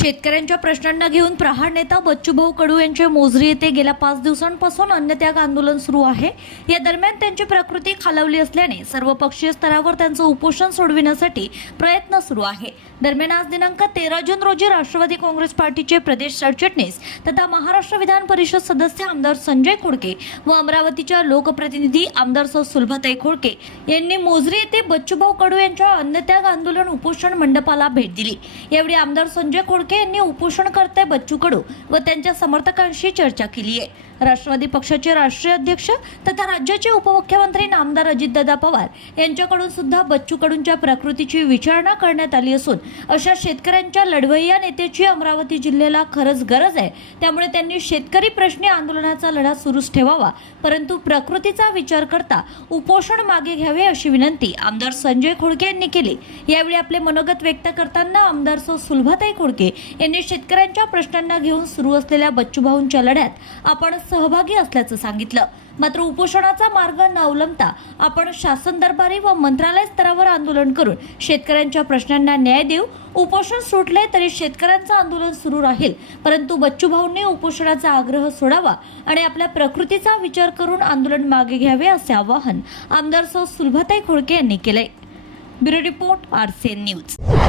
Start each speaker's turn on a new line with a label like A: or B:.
A: शेतकऱ्यांच्या प्रश्नांना घेऊन प्रहार नेता बच्चूभाऊ कडू यांचे मोजरी येथे गेल्या पाच दिवसांपासून अन्नत्याग आंदोलन सुरू आहे. या दरम्यान त्यांची प्रकृती खालावली असल्याने सर्वपक्षीय स्तरावर त्यांचं उपोषण सोडविण्यासाठी प्रयत्न सुरू आहे. दरम्यान आज दिनांक तेरा जून रोजी राष्ट्रवादी काँग्रेस पार्टीचे प्रदेश सरचिटणीस तथा महाराष्ट्र विधान परिषद सदस्य आमदार संजय खोडके व अमरावतीच्या लोकप्रतिनिधी आमदार सौ सुलभाताई खोडके यांनी मोजरी येथे बच्चूभाऊ कडू यांच्या अन्नत्याग आंदोलन उपोषण मंडपाला भेट दिली. यावेळी आमदार संजय खोडके यांनी उपोषणकर्ते बच्चू कडू व त्यांच्या समर्थकांशी चर्चा केली आहे. राष्ट्रवादी पक्षाचे राष्ट्रीय अध्यक्ष तथा राज्याचे उपमुख्यमंत्री नामदार अजितदादा पवार यांच्याकडून सुद्धा बच्चू कडूंच्या प्रकृतीची विचारणा करण्यात आली असून अशा शेतकऱ्यांच्या लढवय्या नेत्याची अमरावती जिल्ह्याला खरंच गरज आहे. त्यामुळे त्यांनी शेतकरी प्रश्नी आंदोलनाचा लढा सुरूच ठेवावा परंतु प्रकृतीचा विचार करता उपोषण मागे घ्यावे अशी विनंती आमदार संजय खोडके यांनी केली. यावेळी आपले मनोगत व्यक्त करताना आमदार सौ सुलभाताई खोडके यांनी शेतकऱ्यांच्या प्रश्नांना घेऊन सुरू असलेल्या बच्चूभाऊंच्या लढ्यात आपण सहभागी असल्याचं सांगितलं. मात्र उपोषणाचा मार्ग न अवलंबता आपण शासन दरबारी व मंत्रालय स्तरावर आंदोलन करून शेतकऱ्यांच्या प्रश्नांना न्याय देऊ उपोषण सुटले तरी शेतकऱ्यांचं आंदोलन सुरू राहील. परंतु बच्चूभाऊंनी उपोषणाचा आग्रह सोडावा आणि आपल्या प्रकृतीचा विचार करून आंदोलन मागे घ्यावे असे आवाहन आमदार सौ सुलभताई खोडके यांनी केले ब्युरो रिपोर्ट आरसीएन न्यूज.